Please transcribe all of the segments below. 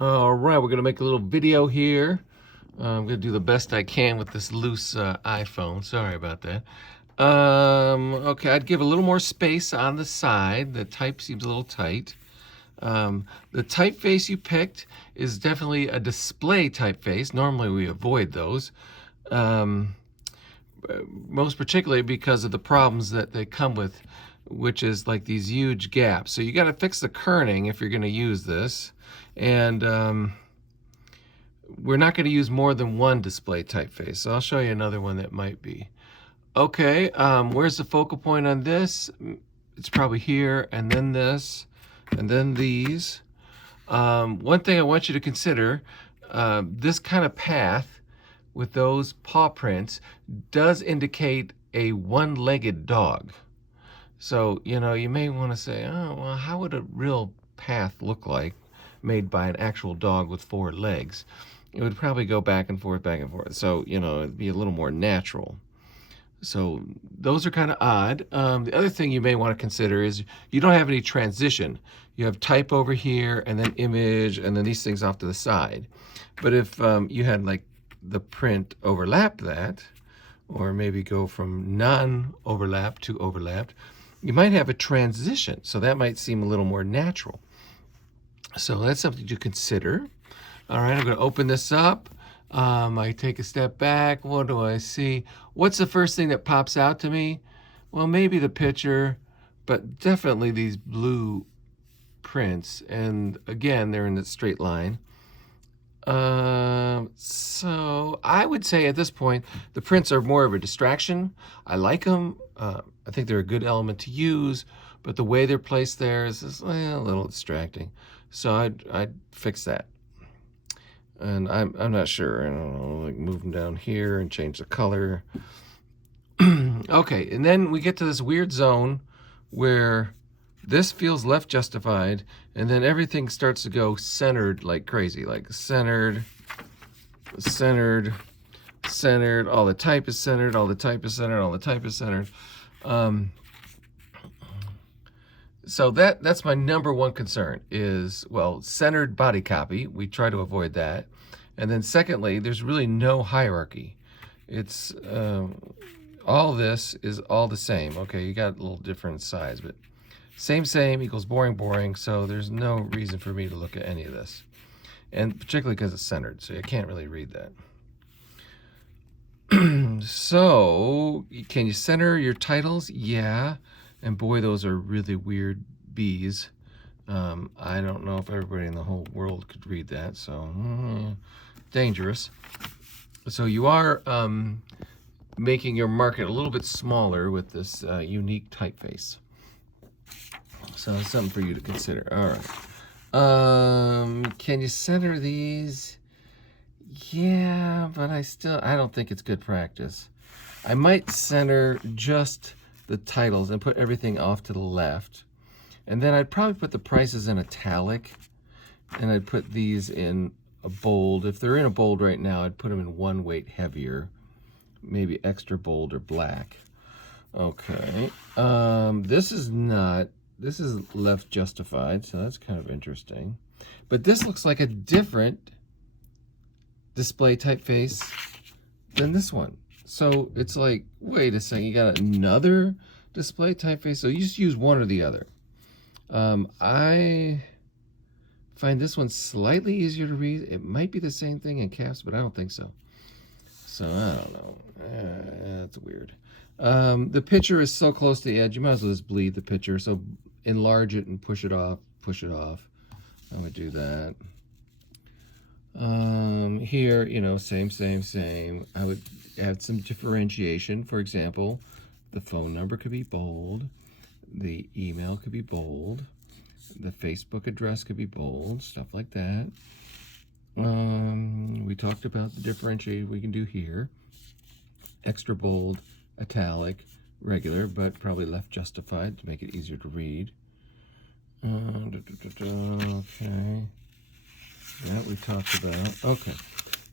All right, we're gonna make a little video here. I'm gonna do the best I can with this loose iPhone. Sorry about that. Okay, I'd give a little more space on the side. The type seems a little tight. The typeface you picked is definitely a display typeface. Normally we avoid those, most particularly because of the problems that they come with, which is like these huge gaps. So you got to fix the kerning if you're going to use this. And we're not going to use more than one display typeface. So I'll show you another one that might be. Okay, where's the focal point on this? It's probably here, and then this, and then these. One thing I want you to consider, this kind of path with those paw prints does indicate a one-legged dog. So, you know, you may want to say, oh, well, how would a real path look like made by an actual dog with 4 legs? It would probably go back and forth, back and forth. So, you know, it'd be a little more natural. So those are kind of odd. The other thing you may want to consider is you don't have any transition. You have type over here, and then image, and then these things off to the side. But if you had like the print overlap that, or maybe go from non-overlap to overlapped, you might have a transition. So that might seem a little more natural. So that's something to consider. All right, I'm going to open this up. I take a step back. What do I see? What's the first thing that pops out to me? Well, maybe the picture, but definitely these blue prints. And again, they're in the straight line. So I would say at this point, the prints are more of a distraction. I like them. I think they're a good element to use, but the way they're placed there is just, a little distracting. So I'd fix that. And I'm not sure. I don't know, like move them down here and change the color. Okay, and then we get to this weird zone where this feels left justified, and then everything starts to go centered like crazy, like centered, centered, centered. All the type is centered, all the type is centered, all the type is centered. So that's my number one concern is, well, centered body copy. We try to avoid that. And then secondly, there's really no hierarchy. It's all this is all the same. Okay, you got a little different size, but same equals boring, boring. So there's no reason for me to look at any of this. And particularly because it's centered, so you can't really read that. So can you center your titles? Yeah. And boy, those are really weird B's. I don't know if everybody in the whole world could read that, so dangerous. So you are making your market a little bit smaller with this unique typeface. So it's something for you to consider. All right. Can you center these? Yeah, but I don't think it's good practice. I might center just the titles and put everything off to the left. And then I'd probably put the prices in italic, and I'd put these in a bold. If they're in a bold right now, I'd put them in 1 weight heavier, maybe extra bold or black. Okay, this is left justified, so that's kind of interesting. But this looks like a different display typeface than this one. So it's like, wait a second, you got another display typeface? So you just use one or the other. I find this one slightly easier to read. It might be the same thing in caps, but I don't think so. So I don't know. That's weird. The picture is so close to the edge, you might as well just bleed the picture. So enlarge it and push it off, I would do that. Here, you know, same. I would add some differentiation. For example, the phone number could be bold, the email could be bold, the Facebook address could be bold, stuff like that. We talked about the differentiation we can do here. Extra bold, italic, regular, but probably left justified to make it easier to read. Okay. That we talked about. Okay.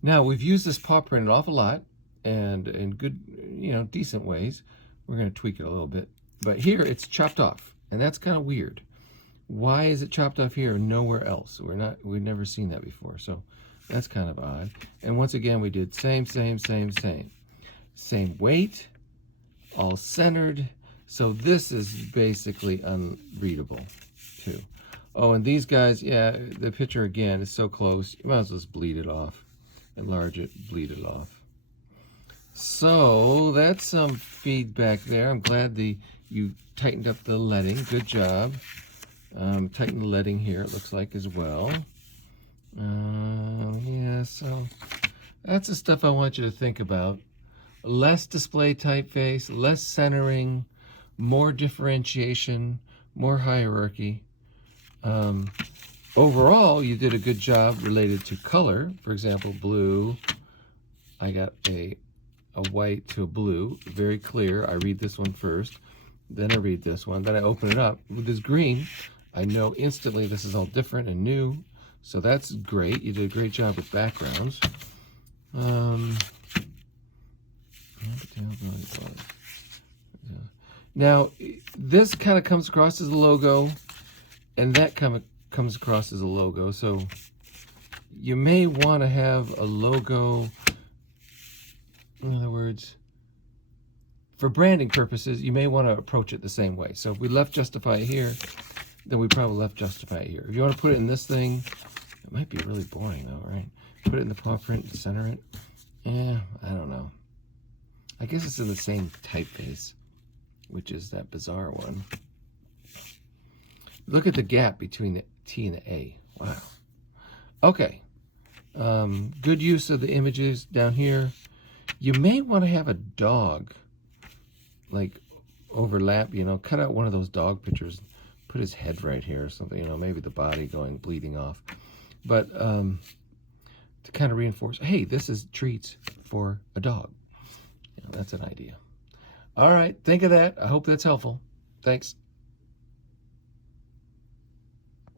Now we've used this paw print an awful lot and in good, you know, decent ways. We're going to tweak it a little bit. But here it's chopped off, and that's kind of weird. Why is it chopped off here and nowhere else? We've never seen that before, so that's kind of odd. And once again, we did same weight, all centered. So this is basically unreadable too. Oh, and these guys, yeah, the picture again is so close, you might as well just bleed it off. Enlarge it, bleed it off. So that's some feedback there. I'm glad you tightened up the leading. Good job. Tighten the leading here, it looks like, as well. Yeah, so that's the stuff I want you to think about. Less display typeface, less centering, more differentiation, more hierarchy. Overall, you did a good job related to color. For example, blue. I got a white to a blue, very clear. I read this one first, then I read this one, then I open it up. With this green, I know instantly this is all different and new, so that's great. You did a great job with backgrounds. Now, this kind of comes across as a logo, and that comes across as a logo, so you may want to have a logo. In other words, for branding purposes, you may want to approach it the same way. So if we left Justify here, then we probably left Justify here. If you want to put it in this thing, it might be really boring though, right? Put it in the paw print and center it. Yeah, I don't know. I guess it's in the same typeface, which is that bizarre one. Look at the gap between the T and the A. Wow. Okay. Good use of the images down here. You may want to have a dog, like, overlap, you know, cut out one of those dog pictures, put his head right here or something, you know, maybe the body bleeding off. But to kind of reinforce, hey, this is treats for a dog. You know, that's an idea. All right, think of that. I hope that's helpful. Thanks.